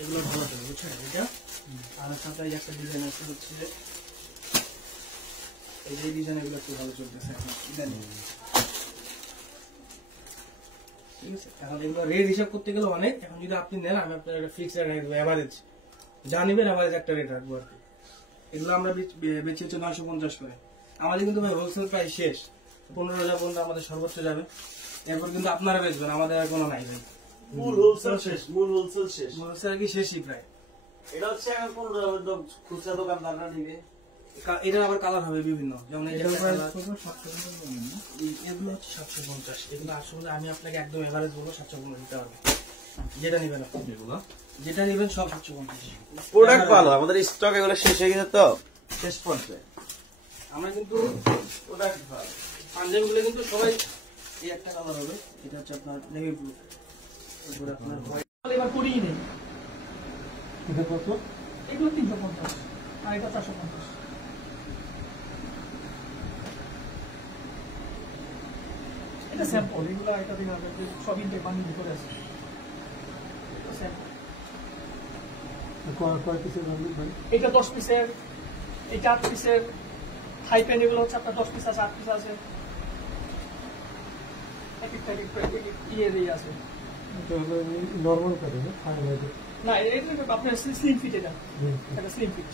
এগুলো ভালো চলবে বুঝছেন। এটা আর সাথে একটা ডিজাইন আছে হচ্ছে এই যে ডিজাইন, এগুলো একটু ভালো চলতেছে এখন ইদানিং, ঠিক আছে। এখন এগুলো রেট হিসাব করতে গেলে অনেক, এখন যদি আপনি নেন আমি আপনার একটা ফিক্স রেট রাখবো, এভারেজ যা নেবেন এভারেজ একটা রেট রাখবো আর কি। এগুলো আমরা বেচি হচ্ছে 950 করে। আমাদের কিন্তু ভাই হোলসেল প্রাইস শেষ, 15,000 পর্যন্ত আমাদের সর্বোচ্চ যাবে। এরপর কিন্তু আপনারা বেচবেন, আমাদের আর কোনো নাই ভাই। মূল হোলসেল শেষ, মূল হোলসেল শেষ, হোলসেল কি শেষই প্রায়। এটা হচ্ছে এখন 15,000 খুচরা দোকানদাররা নিবে। এটার আবার কালার হবে বিভিন্ন, যেমন এগুলো হচ্ছে 750। এগুলো আসলে আমি আপনাকে একদম এভারেজ বলবো 750 দিতে পারবো, যেটা নিবেন আপনি, যেটা নিবেন সব 750। প্রোডাক্ট ভালো, আমাদের স্টক এগুলো শেষ হয়ে গেছে তো শেষ পর্যায়ে। আমরা কিন্তু প্রোডাক্ট ভালো, পাঞ্জাবিগুলো কিন্তু সবাই এই একটা কালার হবে, এটা হচ্ছে আপনার নেভি ব্লু, তারপরে আপনার হোয়াইট। এবার করিই নেই, এটা কত? এগুলো 350 আর এটা 450। এটা স্যাম্পল, এগুলো এটা দিন আগে সব ইনটেক বানিয়ে ভিতরে আছে। এটা স্যাম্পল, কয় পিসের বানিয়ে ভাই? এটা 10 পিসের, এটা 8 পিসের। হাই প্যান এগুলো হচ্ছে আপনার 10 পিস আছে, 8 পিস আছে, এক একটা ইয়ে দিয়ে আছে। নরমাল করে না, এটা আপনার স্লিম ফিট, এটা একটা স্লিম ফিট।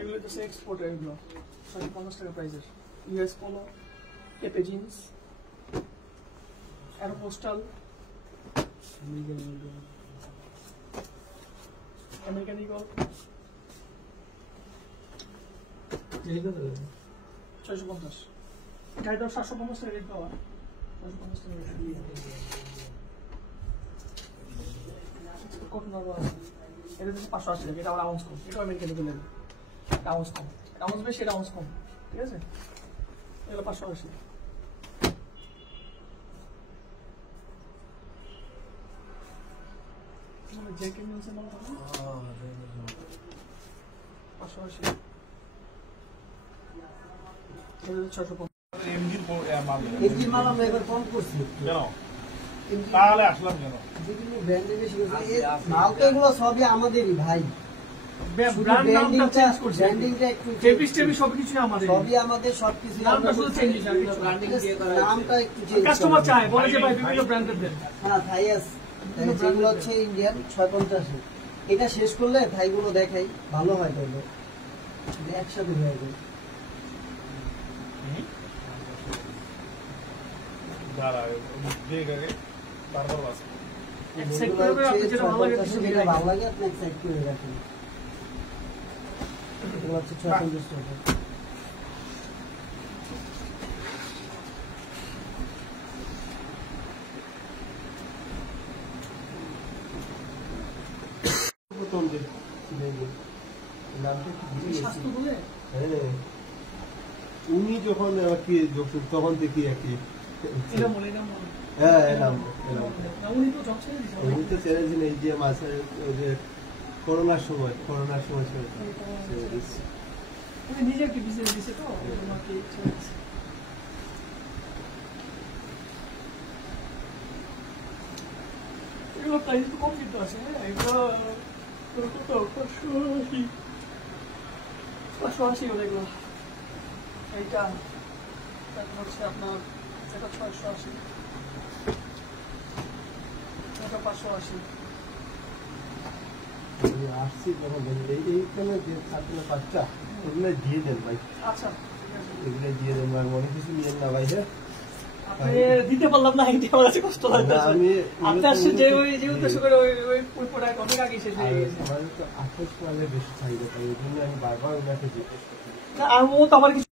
এগুলো তো এক্সপোর্ট, এগুলো 650 টাকা প্রাইসের। ইউএস পোলো, পেপে জিন্স, অ্যারোপোস্টাল, আমেরিকান ইগল, 650। এটা 750 টাকা রেট পাওয়া, 750 টাকা কটন আছে। এটা 580 টাকা, এটা আউন্স কম, এটা আমেরিকান ইগল, এটা আউন্স কম, আউন্স বেশি, এটা আউন্স কম, ঠিক আছে। এগুলো 580। জ্যাকে মিলছে না, 580। এটা 650। এমজি মাল আমরা এবার কম করছি কেন? তাহলে আসলাম কেন? যেগুলো ব্র্যান্ডে বেশি মাল তো এগুলো সবই আমাদেরই ভাই। ব্র্যান্ড নামটা চেঞ্জ করছি, ব্র্যান্ডিংটা একটু ফেব্রিক টেবি সবকিছু আমাদের, সবই আমাদের, সবকিছু নামটা শুধু চেঞ্জ হয়েছে, ব্র্যান্ডিং দিয়ে করা, নামটা একটু চেঞ্জ। কাস্টমার চায়, বলে যে ভাই বিভিন্ন ব্র্যান্ডের দেন। হ্যাঁ থাইয়াস, যেগুলো হচ্ছে ইন্ডিয়ান 650। এটা শেষ করলে থাইগুলো দেখাই ভালো হয়, তাহলে একসাথে হয়ে যায়। দাঁড়া, দেখ আগে, বারবার বাস। সেট করবে, আপনি যেটা ভালো লাগে যেটা ভালো লাগে আপনি সেট করে রাখেন। এগুলো হচ্ছে 650 টাকা। উনি যখন তখন দেখি একই উনি তো ছেড়েছেন এই যে মাসের করোনার সময় নিজে কি বিজনেস দিছে তো এগুলো প্রাইস তো কম কিন্তু আছে, এগুলো কত 580 এগুলো। এইটা হচ্ছে আপনার, এটা 680, এটা 580। আসছি যখন এইখানে যে থাকলে 5টা ওগুলো দিয়ে দেন ভাই। আচ্ছা এগুলো দিয়ে দেন ভাই, অনেক কিছু নিয়ে না ভাই। হ্যাঁ দিতে পারলাম না, এটা আমার কাছে কষ্ট হয়। আমি আপনার যে উদ্দেশ্য করে ওই প্রোডাক্ট অনেক আগে শেষ হয়ে গেছে। আমার তো 28 বেশি চাহিদা, তাই এই জন্য আমি বারবার ওনাকে জিজ্ঞেস করছি। না, আর ও তো আমার